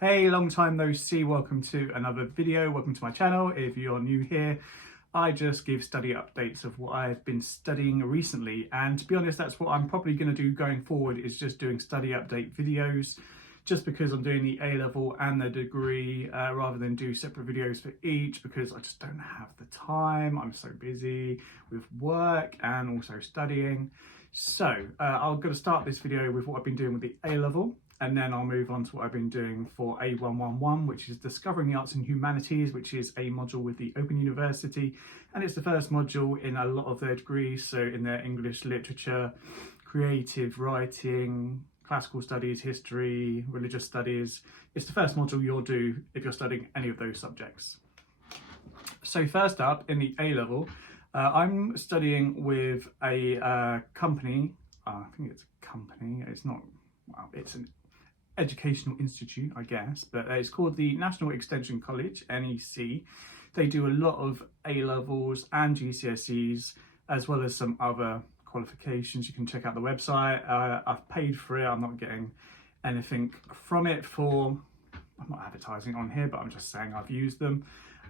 Hey, long time no see, welcome to another video, welcome to my channel. If you're new here, I just give study updates of what I've been studying recently, and to be honest, that's what I'm probably going to do going forward, is just doing study update videos, just because I'm doing the A level and the degree, rather than do separate videos for each, because I just don't have the time. I'm so busy with work and also studying. So I'm going to start this video with what I've been doing with the A level, and then I'll move on to what I've been doing for A111, which is Discovering the Arts and Humanities, which is a module with the Open University, and it's the first module in a lot of their degrees, so in their English literature, creative writing, classical studies, history, religious studies. It's the first module you'll do if you're studying any of those subjects. So first up, in the A level, I'm studying with a company. I think it's a company. It's not. Well, it's an educational institute, I guess, but it's called the National Extension College, NEC. They do a lot of A levels and GCSEs, as well as some other qualifications. You can check out the website. I've paid for it. I'm not getting anything from it I'm not advertising on here, but I'm just saying I've used them.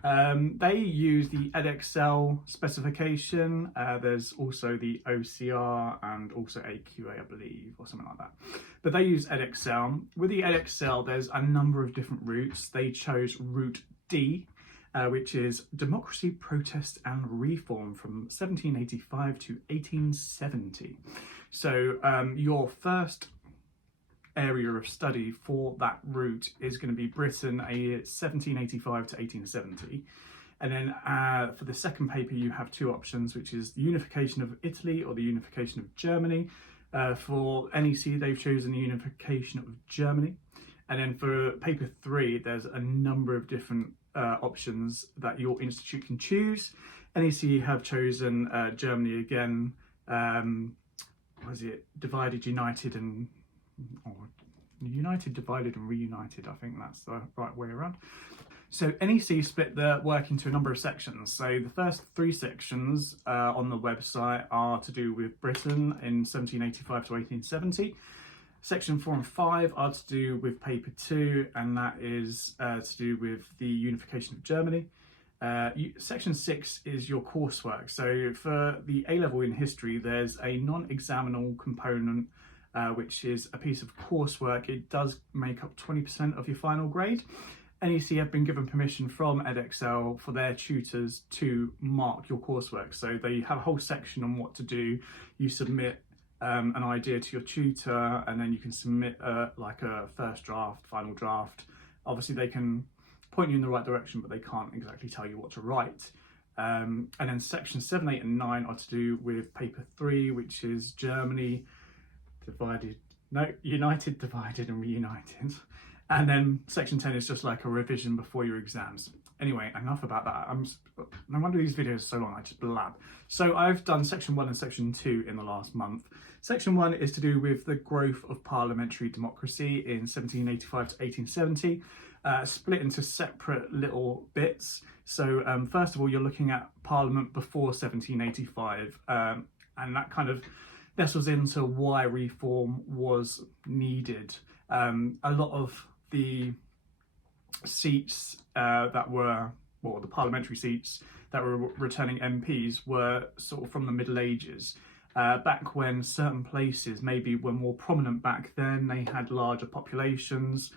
They use the Edexcel specification. There's also the OCR and also AQA, I believe, or something like that. But they use Edexcel. With the Edexcel, there's a number of different routes. They chose route D, which is Democracy, Protest and Reform from 1785 to 1870. So your first area of study for that route is going to be Britain, 1785 to 1870. And then for the second paper, you have two options, which is the unification of Italy or the unification of Germany. For NEC, they've chosen the unification of Germany. And then for paper 3, there's a number of different options that your institute can choose. NEC have chosen Germany again. Was it divided, united, and united, divided and reunited? I think that's the right way around. So NEC split their work into a number of sections. So the first 3 sections on the website are to do with Britain in 1785 to 1870. Section 4 and 5 are to do with paper 2, and that is to do with the unification of Germany. Section 6 is your coursework. So for the A level in history, there's a non-examinable component, which is a piece of coursework. It does make up 20% of your final grade. NEC have been given permission from Edexcel for their tutors to mark your coursework. So they have a whole section on what to do. You submit an idea to your tutor, and then you can submit like a first draft, final draft. Obviously they can point you in the right direction, but they can't exactly tell you what to write. And then section 7, 8 and 9 are to do with paper 3, which is Germany, united, divided and reunited. And then section 10 is just like a revision before your exams. Anyway, enough about that. No wonder these videos are so long, I just blab. So I've done section 1 and section 2 in the last month. Section 1 is to do with the growth of parliamentary democracy in 1785 to 1870, split into separate little bits. So first of all, you're looking at Parliament before 1785, and that kind of vessels into why reform was needed. A lot of the seats that were, well, the parliamentary seats that were returning MPs were sort of from the Middle Ages. Back when certain places maybe were more prominent back then, they had larger populations.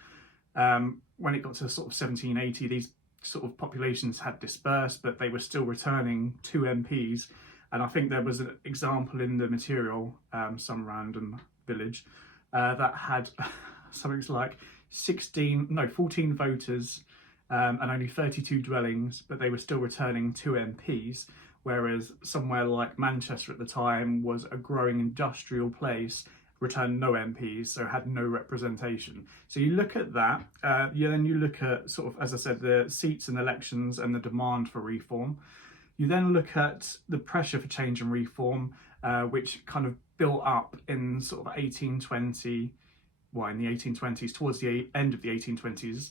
When it got to sort of 1780, these sort of populations had dispersed, but they were still returning 2 MPs. And I think there was an example in the material, some random village, that had something like 14 voters and only 32 dwellings, but they were still returning 2 MPs, whereas somewhere like Manchester at the time was a growing industrial place, returned no MPs, so had no representation. So you look at that, then you look at sort of, as I said, the seats and elections and the demand for reform. You then look at the pressure for change and reform, which kind of built up in sort of 1820, well, in the 1820s, towards the end of the 1820s.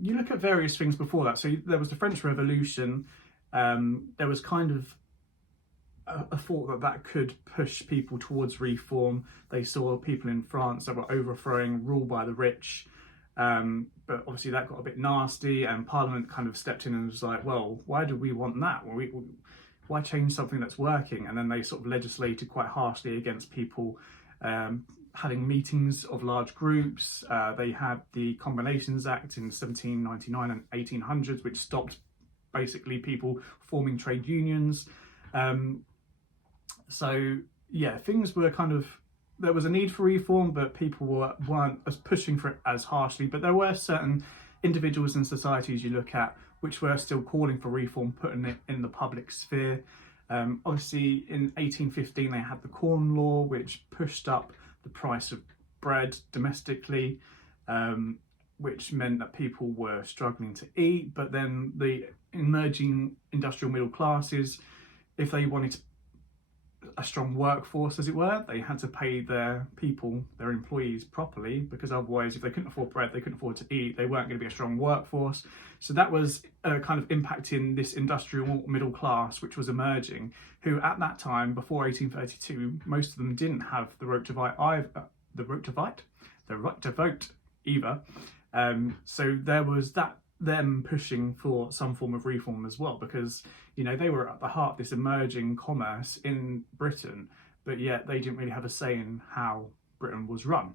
You look at various things before that. So there was the French Revolution. There was kind of a thought that could push people towards reform. They saw people in France that were overthrowing rule by the rich. But obviously that got a bit nasty, and Parliament kind of stepped in and was like, well, why do we want that? Why change something that's working? And then they sort of legislated quite harshly against people having meetings of large groups. They had the Combinations Act in 1799 and 1800s, which stopped basically people forming trade unions. So yeah, things were kind of, there was a need for reform, but people weren't as pushing for it as harshly. But there were certain individuals and societies you look at which were still calling for reform, putting it in the public sphere. Obviously in 1815 they had the Corn Law, which pushed up the price of bread domestically, which meant that people were struggling to eat. But then the emerging industrial middle classes, if they wanted a strong workforce, as it were, they had to pay their people, their employees, properly, because otherwise, if they couldn't afford bread, they couldn't afford to eat, they weren't going to be a strong workforce. So that was kind of impacting this industrial middle class which was emerging, who at that time, before 1832, most of them didn't have the right to vote either. So there was that, them pushing for some form of reform as well, because they were at the heart of this emerging commerce in Britain, but yet they didn't really have a say in how Britain was run.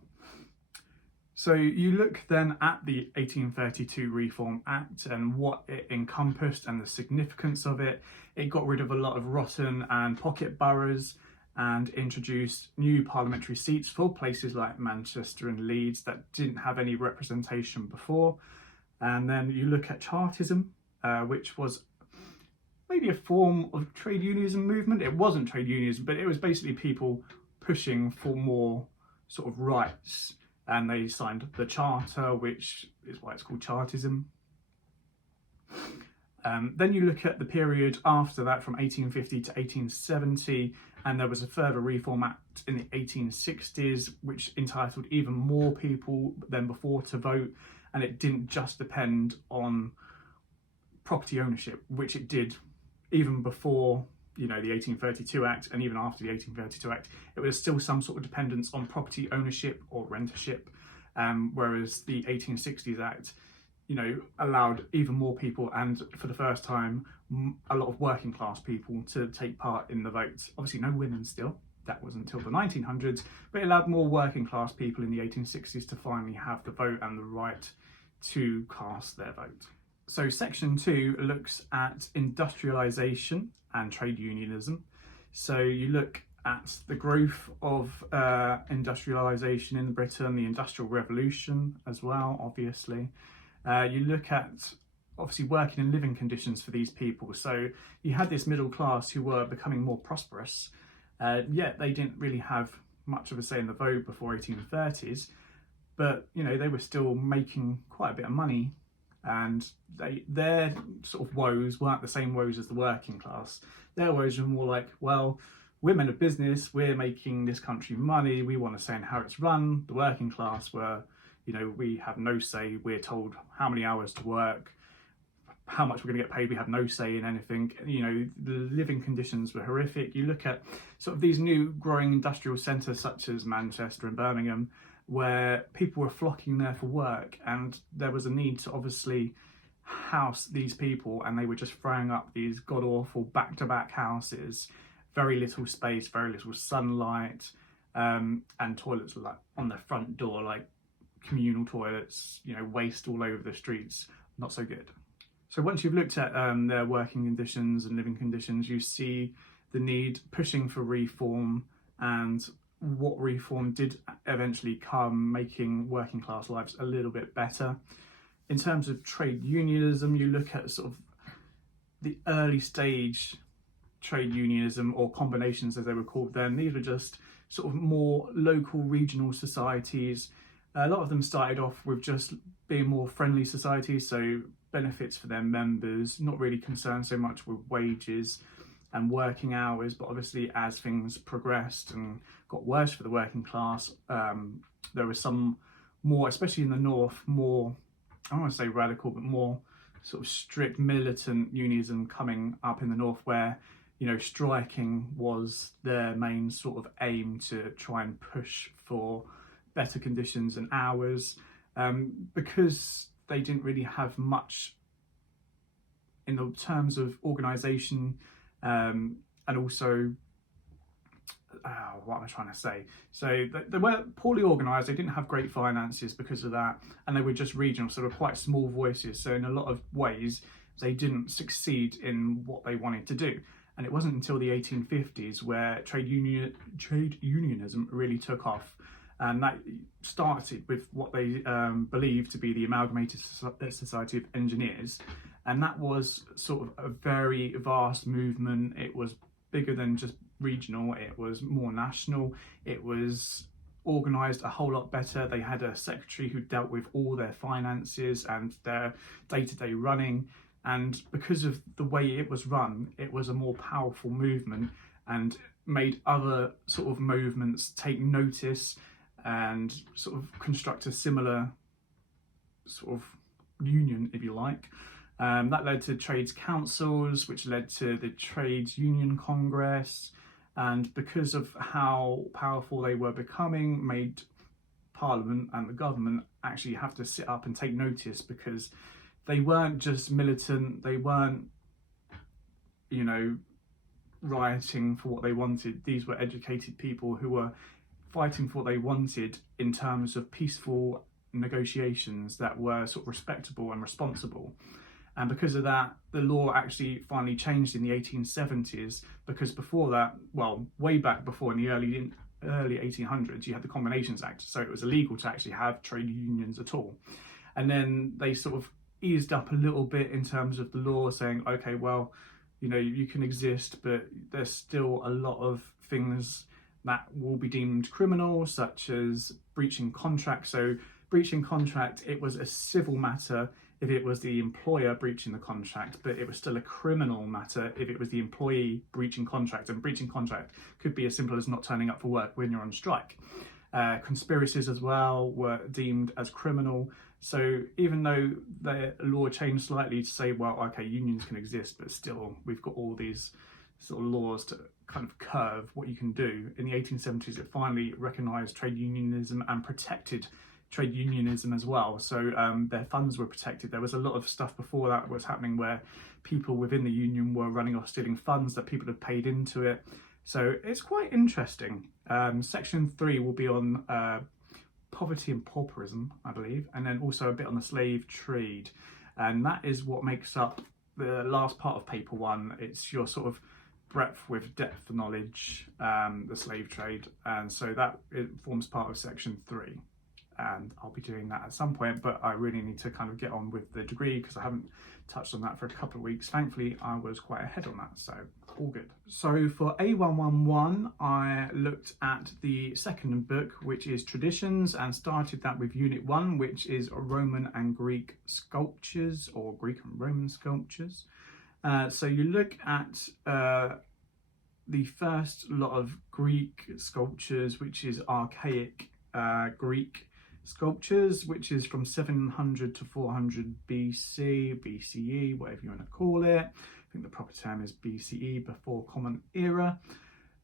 So you look then at the 1832 Reform Act and what it encompassed and the significance of it. It got rid of a lot of rotten and pocket boroughs and introduced new parliamentary seats for places like Manchester and Leeds that didn't have any representation before. And then you look at Chartism, which was maybe a form of trade unionism movement. It wasn't trade unionism, but it was basically people pushing for more sort of rights. And they signed the Charter, which is why it's called Chartism. Then you look at the period after that, from 1850 to 1870, and there was a further Reform Act in the 1860s, which entitled even more people than before to vote. And it didn't just depend on property ownership, which it did even before, the 1832 Act, and even after the 1832 Act, it was still some sort of dependence on property ownership or rentership. Whereas the 1860s Act, allowed even more people, and for the first time, a lot of working class people to take part in the vote. Obviously no women still. That was until the 1900s, but it allowed more working class people in the 1860s to finally have the vote and the right to cast their vote. So section 2 looks at industrialisation and trade unionism. So you look at the growth of industrialisation in Britain, the Industrial Revolution as well, obviously. You look at obviously working and living conditions for these people. So you had this middle class who were becoming more prosperous, yet they didn't really have much of a say in the vote before 1830s, but they were still making quite a bit of money, and their sort of woes weren't the same woes as the working class. Their woes were more like, well, we're men of business, we're making this country money, we want to say in how it's run. The working class were, we have no say, we're told how many hours to work, how much we're going to get paid, we have no say in anything. The living conditions were horrific. You look at sort of these new growing industrial centres such as Manchester and Birmingham, where people were flocking there for work, and there was a need to obviously house these people, and they were just throwing up these god-awful back-to-back houses, very little space, very little sunlight, and toilets like on the front door, like communal toilets, waste all over the streets. Not so good. So once you've looked at their working conditions and living conditions, you see the need pushing for reform, and what reform did eventually come, making working class lives a little bit better. In terms of trade unionism, you look at sort of the early stage trade unionism, or combinations as they were called then. These were just sort of more local regional societies. A lot of them started off with just being more friendly societies, so benefits for their members, not really concerned so much with wages and working hours. But obviously as things progressed and got worse for the working class, there was some more, especially in the north, more, I don't want to say radical, but more sort of strict militant unionism coming up in the north, where striking was their main sort of aim to try and push for better conditions and hours. because they didn't really have much in the terms of organisation, and also what am I trying to say? So they were poorly organised, they didn't have great finances because of that, and they were just regional, so they were quite small voices. So in a lot of ways, they didn't succeed in what they wanted to do. And it wasn't until the 1850s where trade unionism really took off. And that started with what they believed to be the Amalgamated Society of Engineers. And that was sort of a very vast movement. It was bigger than just regional, it was more national, it was organised a whole lot better. They had a secretary who dealt with all their finances and their day-to-day running. And because of the way it was run, it was a more powerful movement and made other sort of movements take notice and sort of construct a similar sort of union, if you like. That led to trades councils, which led to the Trades Union Congress, and because of how powerful they were becoming, made Parliament and the government actually have to sit up and take notice, because they weren't just militant, they weren't, rioting for what they wanted. These were educated people who were fighting for what they wanted in terms of peaceful negotiations that were sort of respectable and responsible. And because of that, the law actually finally changed in the 1870s, because before that, well, way back before in the early 1800s, you had the Combinations Act. So it was illegal to actually have trade unions at all. And then they sort of eased up a little bit in terms of the law, saying, okay, well, you can exist, but there's still a lot of things that will be deemed criminal, such as breaching contract. So breaching contract, it was a civil matter if it was the employer breaching the contract, but it was still a criminal matter if it was the employee breaching contract. And breaching contract could be as simple as not turning up for work when you're on strike. Conspiracies as well were deemed as criminal. So even though the law changed slightly to say, well, okay, unions can exist, but still we've got all these sort of laws to kind of curve what you can do. In the 1870s, it finally recognised trade unionism and protected trade unionism as well. So their funds were protected. There was a lot of stuff before that was happening where people within the union were running off stealing funds that people had paid into it. So it's quite interesting. Section 3 will be on poverty and pauperism, I believe, and then also a bit on the slave trade. And that is what makes up the last part of paper 1. It's your sort of breadth with depth of knowledge, the slave trade. And so that it forms part of section 3. And I'll be doing that at some point, but I really need to kind of get on with the degree because I haven't touched on that for a couple of weeks. Thankfully, I was quite ahead on that, so all good. So for A111, I looked at the second book, which is Traditions, and started that with Unit 1, which is Roman and Greek sculptures, or Greek and Roman sculptures. So you look at the first lot of Greek sculptures, which is archaic Greek sculptures, which is from 700 to 400 BC, BCE, whatever you want to call it. I think the proper term is BCE, before Common Era.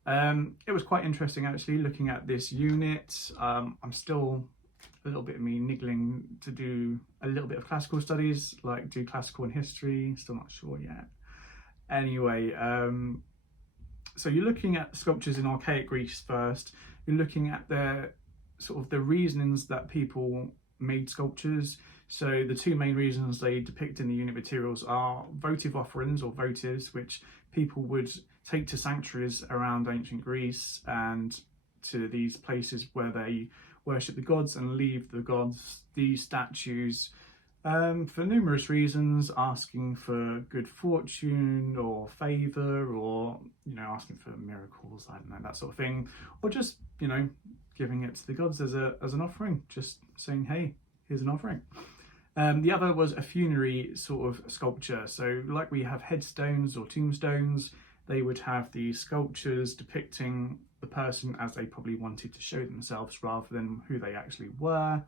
It was quite interesting actually looking at this unit. I'm still a little bit of me niggling to do a little bit of classical studies, like do classical and history, still not sure yet. Anyway, so you're looking at sculptures in archaic Greece first. You're looking at the sort of the reasonings that people made sculptures. So the two main reasons they depict in the unit materials are votive offerings or votives, which people would take to sanctuaries around ancient Greece and to these places where they worship the gods and leave the gods these statues for numerous reasons, asking for good fortune or favour, or asking for miracles, I don't know, that sort of thing, or just giving it to the gods as an offering, just saying, hey, here's an offering. The other was a funerary sort of sculpture. So like we have headstones or tombstones, they would have these sculptures depicting the person as they probably wanted to show themselves rather than who they actually were.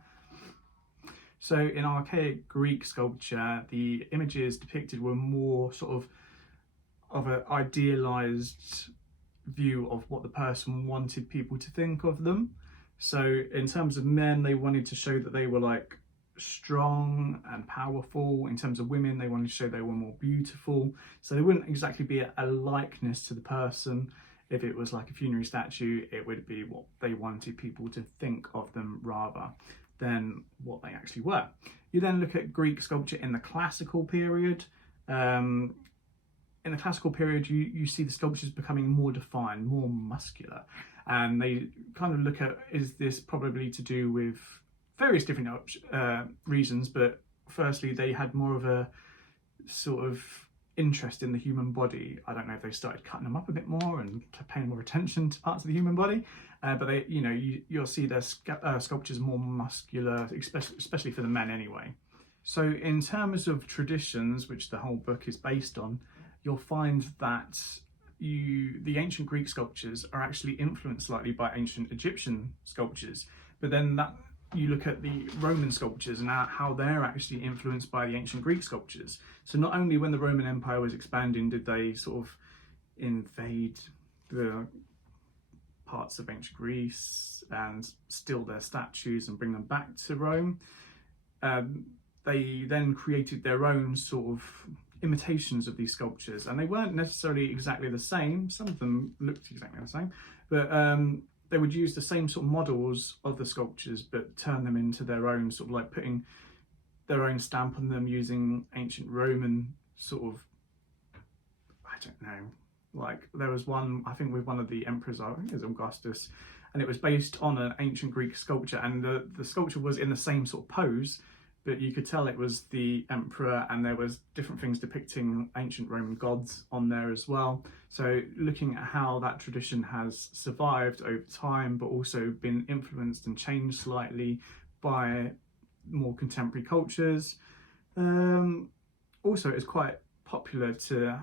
So in archaic Greek sculpture, the images depicted were more sort of an idealized view of what the person wanted people to think of them. So in terms of men, they wanted to show that they were like strong and powerful. In terms of women, they wanted to show they were more beautiful. So there wouldn't exactly be a likeness to the person. If it was like a funerary statue, it would be what they wanted people to think of them rather than what they actually were. You then look at Greek sculpture in the classical period. In the classical period, you see the sculptures becoming more defined, more muscular. And they kind of look at, is this probably to do with various different reasons, but firstly, they had more of a sort of interest in the human body. I don't know if they started cutting them up a bit more and paying more attention to parts of the human body, but they, you'll see their sculptures more muscular, especially for the men anyway. So in terms of traditions, which the whole book is based on, you'll find that the ancient Greek sculptures are actually influenced slightly by ancient Egyptian sculptures, but then you look at the Roman sculptures and how they're actually influenced by the ancient Greek sculptures. So not only when the Roman Empire was expanding did they sort of invade the parts of ancient Greece and steal their statues and bring them back to Rome, they then created their own sort of imitations of these sculptures, and they weren't necessarily exactly the same. Some of them looked exactly the same, but they would use the same sort of models of the sculptures but turn them into their own, sort of like putting their own stamp on them using ancient Roman sort of, I don't know, like there was one, I think with one of the emperors, I think it was Augustus, and it was based on an ancient Greek sculpture, and the sculpture was in the same sort of pose, but you could tell it was the emperor, and there was different things depicting ancient Roman gods on there as well. So looking at how that tradition has survived over time, but also been influenced and changed slightly by more contemporary cultures. Also, it's quite popular to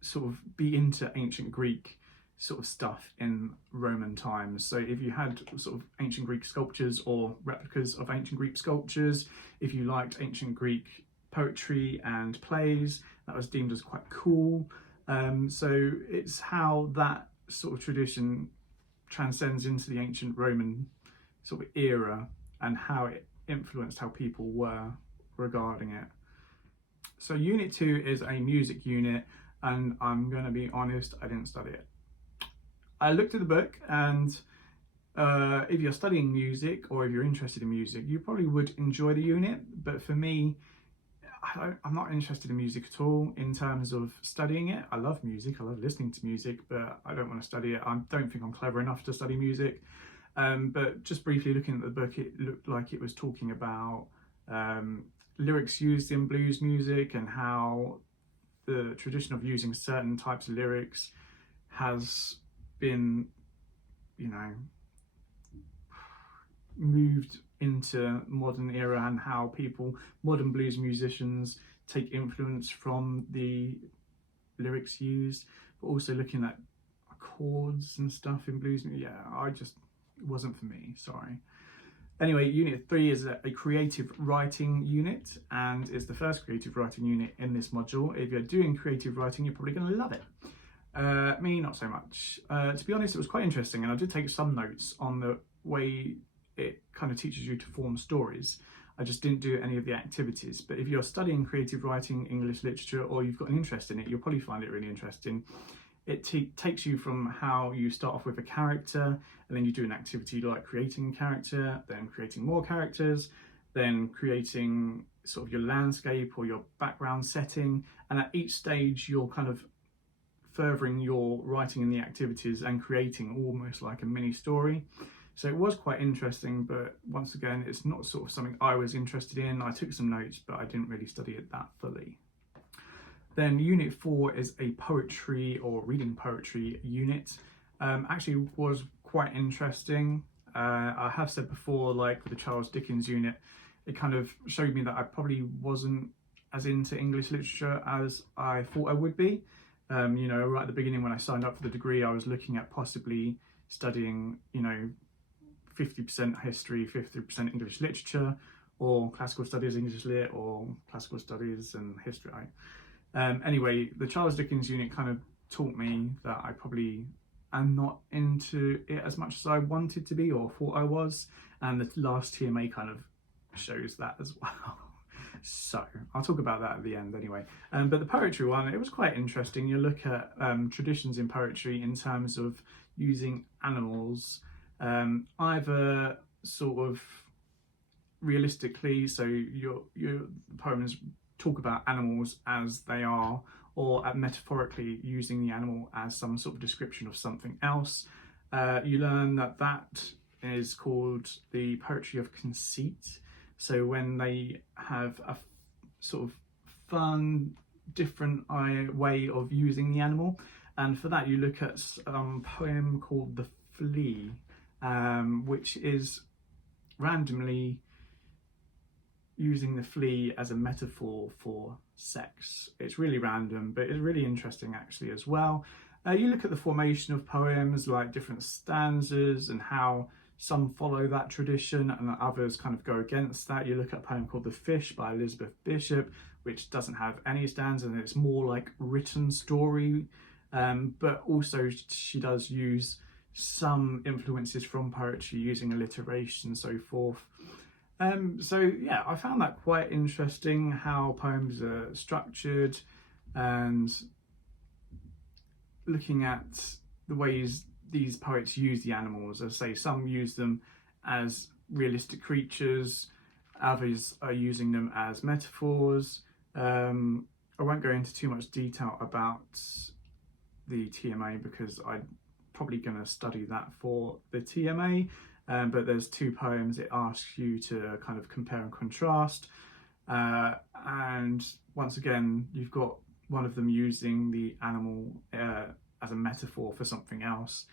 sort of be into ancient Greek sort of stuff in Roman times. So if you had sort of ancient Greek sculptures or replicas of ancient Greek sculptures, if you liked ancient Greek poetry and plays, that was deemed as quite cool. So it's how that sort of tradition transcends into the ancient Roman sort of era and how it influenced how people were regarding it. So Unit 2 is a music unit, and I'm going to be honest, I didn't study it. I looked at the book, and if you're studying music or if you're interested in music, you probably would enjoy the unit. But for me, I'm not interested in music at all in terms of studying it. I love music, I love listening to music, but I don't want to study it. I don't think I'm clever enough to study music. But just briefly looking at the book, it looked like it was talking about lyrics used in blues music and how the tradition of using certain types of lyrics has been, moved into modern era, and how modern blues musicians take influence from the lyrics used, but also looking at chords and stuff in blues. It wasn't for me, sorry. Anyway, Unit 3 is a creative writing unit, and it's the first creative writing unit in this module. If you're doing creative writing, you're probably going to love it. Me, not so much. To be honest, it was quite interesting, and I did take some notes on the way it kind of teaches you to form stories. I just didn't do any of the activities. But if you're studying creative writing, English literature, or you've got an interest in it, you'll probably find it really interesting. It takes you from how you start off with a character, and then you do an activity like creating a character, then creating more characters, then creating sort of your landscape or your background setting. And at each stage, you're kind of furthering your writing in the activities and creating almost like a mini story. So it was quite interesting, but once again, it's not sort of something I was interested in. I took some notes, but I didn't really study it that fully. Then Unit 4 is a poetry or reading poetry unit. Actually was quite interesting. I have said before, like with the Charles Dickens unit, it kind of showed me that I probably wasn't as into English literature as I thought I would be. Right at the beginning when I signed up for the degree, I was looking at possibly studying, 50% history, 50% English literature, or classical studies English lit, or classical studies and history. Anyway, the Charles Dickens unit kind of taught me that I probably am not into it as much as I wanted to be or thought I was, and the last TMA kind of shows that as well. So I'll talk about that at the end anyway. But the poetry one, it was quite interesting. You look at traditions in poetry in terms of using animals, either sort of realistically, so your poems talk about animals as they are, or metaphorically using the animal as some sort of description of something else. You learn that is called the poetry of conceit. So when they have a sort of fun, different way of using the animal. And for that, you look at a poem called The Flea, which is randomly using the flea as a metaphor for sex. It's really random, but it's really interesting actually as well. You look at the formation of poems, like different stanzas and how some follow that tradition and others kind of go against that. You look at a poem called The Fish by Elizabeth Bishop, which doesn't have any stanzas and it's more like written story, but also she does use some influences from poetry using alliteration and so forth. So yeah, I found that quite interesting, how poems are structured and looking at the ways these poets use the animals. As I say, some use them as realistic creatures, others are using them as metaphors. I won't go into too much detail about the TMA because I'm probably going to study that for the TMA, but there's two poems it asks you to kind of compare and contrast, and once again you've got one of them using the animal as a metaphor for something else.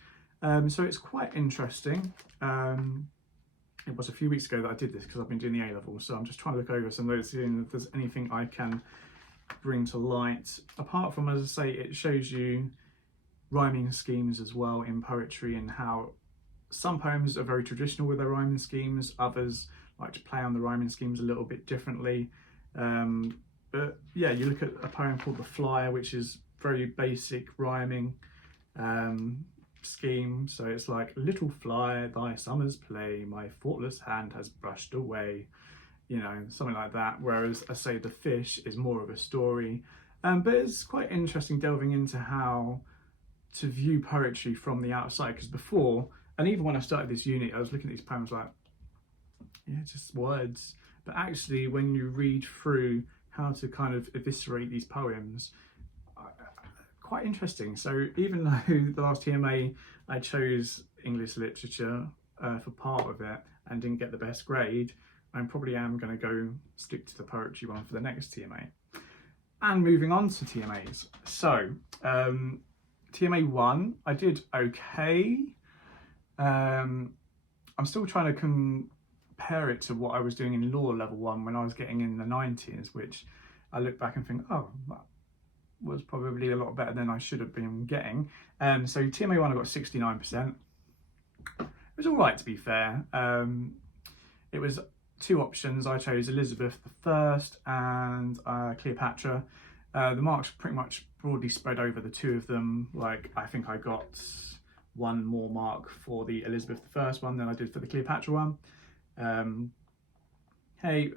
So it's quite interesting. It was a few weeks ago that I did this because I've been doing the A Level, so I'm just trying to look over some of those, seeing if there's anything I can bring to light. Apart from, as I say, it shows you rhyming schemes as well in poetry, and how some poems are very traditional with their rhyming schemes, others like to play on the rhyming schemes a little bit differently. But yeah, you look at a poem called The Flyer, which is very basic rhyming scheme. So it's like, little fly, thy summer's play, my thoughtless hand has brushed away, you know, something like that. Whereas I say The Fish is more of a story, but it's quite interesting delving into how to view poetry from the outside, because before, and even when I started this unit, I was looking at these poems like, yeah, just words. But actually, when you read through how to kind of eviscerate these poems, quite interesting. So even though the last TMA I chose English literature for part of it and didn't get the best grade, I probably am going to go stick to the poetry one for the next TMA. And moving on to TMAs. So TMA 1, I did okay. I'm still trying to compare it to what I was doing in law level 1 when I was getting in the 90s, which I look back and think, oh, that was probably a lot better than I should have been getting. So TMA 1 I got 69%. It was all right, to be fair. It was two options. I chose Elizabeth I and Cleopatra. The marks pretty much broadly spread over the two of them. Like, I think I got one more mark for the Elizabeth I one than I did for the Cleopatra one. I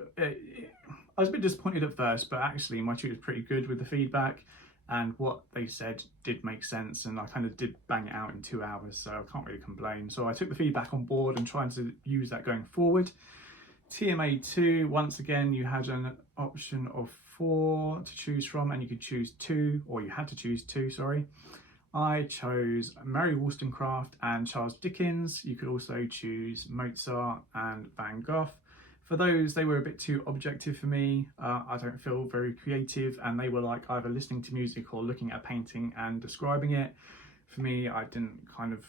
was a bit disappointed at first, but actually my tutor was pretty good with the feedback, and what they said did make sense, and I kind of did bang it out in 2 hours, so I can't really complain. So I took the feedback on board and trying to use that going forward. TMA 2, once again, you had an option of 4 to choose from, and you could choose 2, or you had to choose 2, sorry. I chose Mary Wollstonecraft and Charles Dickens. You could also choose Mozart and Van Gogh. For those, they were a bit too objective for me. I don't feel very creative, and they were like either listening to music or looking at a painting and describing it. For me, I didn't kind of,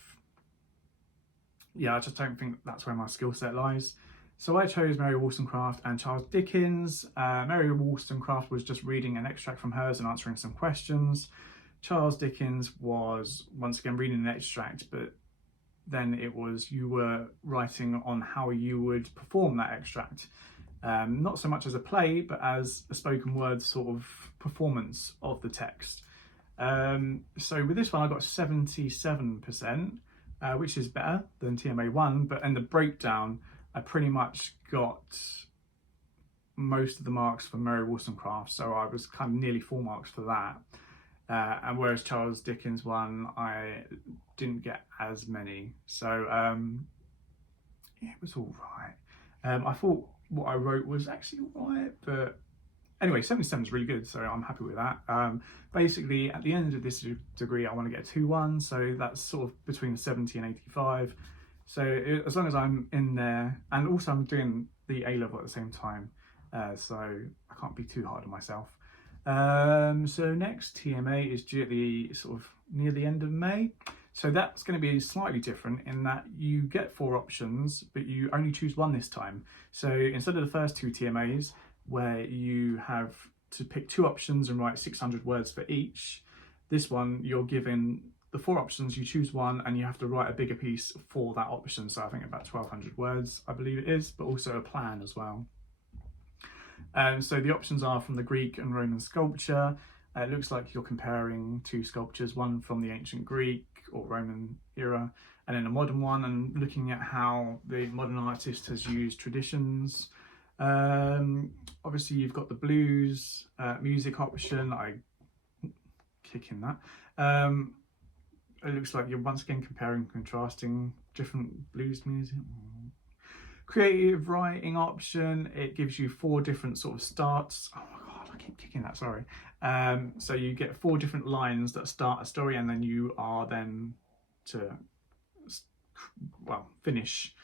I just don't think that's where my skill set lies. So I chose Mary Wollstonecraft and Charles Dickens. Mary Wollstonecraft was just reading an extract from hers and answering some questions. Charles Dickens was once again reading an extract, but then it was you were writing on how you would perform that extract. Not so much as a play, but as a spoken word sort of performance of the text. So with this one, I got 77%, which is better than TMA 1, but in the breakdown, I pretty much got most of the marks for Mary Wollstonecraft, so I was kind of nearly 4 marks for that. And whereas Charles Dickens one, I didn't get as many. So yeah, it was all right. I thought what I wrote was actually all right, but anyway, 77 is really good, so I'm happy with that. Basically, at the end of this degree, I want to get a 2-1, so that's sort of between 70 and 85. So as long as I'm in there, and also I'm doing the A level at the same time, so I can't be too hard on myself. So next TMA is due at the sort of near the end of May. So that's going to be slightly different in that you get 4 options, but you only choose one this time. So instead of the first 2 TMAs, where you have to pick 2 options and write 600 words for each, this one you're given the 4 options, you choose one, and you have to write a bigger piece for that option. So I think about 1,200 words, I believe it is, but also a plan as well. So the options are from the Greek and Roman sculpture. It looks like you're comparing 2 sculptures, one from the ancient Greek or Roman era, and then a modern one, and looking at how the modern artist has used traditions. Obviously you've got the blues music option. I kick in that. It looks like you're once again comparing and contrasting different blues music. Creative writing option, it gives you 4 different sort of starts. Oh my god, I keep kicking that, sorry. So you get 4 different lines that start a story, and then you are then to, well, finish,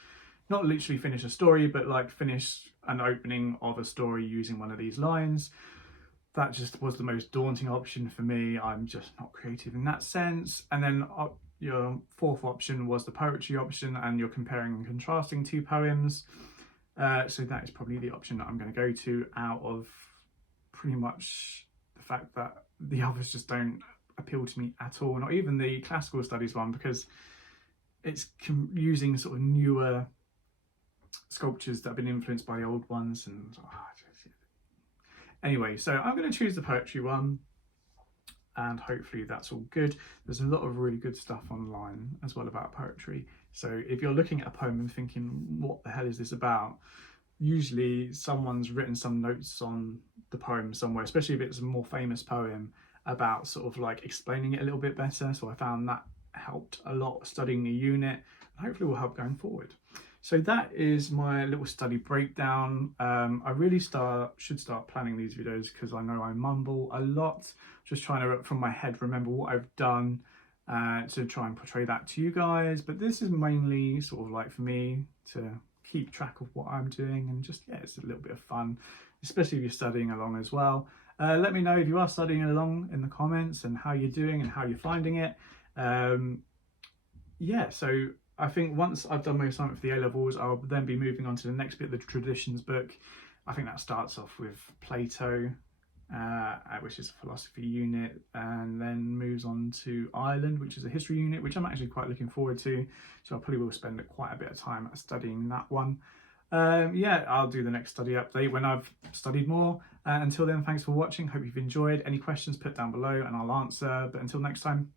not literally finish a story, but like finish an opening of a story using one of these lines. That just was the most daunting option for me. I'm just not creative in that sense. And then your 4th option was the poetry option, and you're comparing and contrasting 2 poems. So that is probably the option that I'm going to go to, out of pretty much the fact that the others just don't appeal to me at all. Not even the classical studies one, because it's using sort of newer sculptures that have been influenced by the old ones. And anyway, so I'm going to choose the poetry one, and hopefully that's all good. There's a lot of really good stuff online as well about poetry. So if you're looking at a poem and thinking, what the hell is this about? Usually someone's written some notes on the poem somewhere, especially if it's a more famous poem, about sort of like explaining it a little bit better. So I found that helped a lot studying the unit, and hopefully will help going forward. So that is my little study breakdown. I really should start planning these videos, because I know I mumble a lot. Just trying to, from my head, remember what I've done to try and portray that to you guys. But this is mainly sort of like for me to keep track of what I'm doing, and just, yeah, it's a little bit of fun, especially if you're studying along as well. Let me know if you are studying along in the comments, and how you're doing and how you're finding it. Yeah, so I think once I've done my assignment for the A-levels, I'll then be moving on to the next bit of the traditions book. I think that starts off with Plato, which is a philosophy unit, and then moves on to Ireland, which is a history unit, which I'm actually quite looking forward to. So I probably will spend quite a bit of time studying that one. Yeah, I'll do the next study update when I've studied more. Until then, thanks for watching. Hope you've enjoyed. Any questions, put down below and I'll answer. But until next time,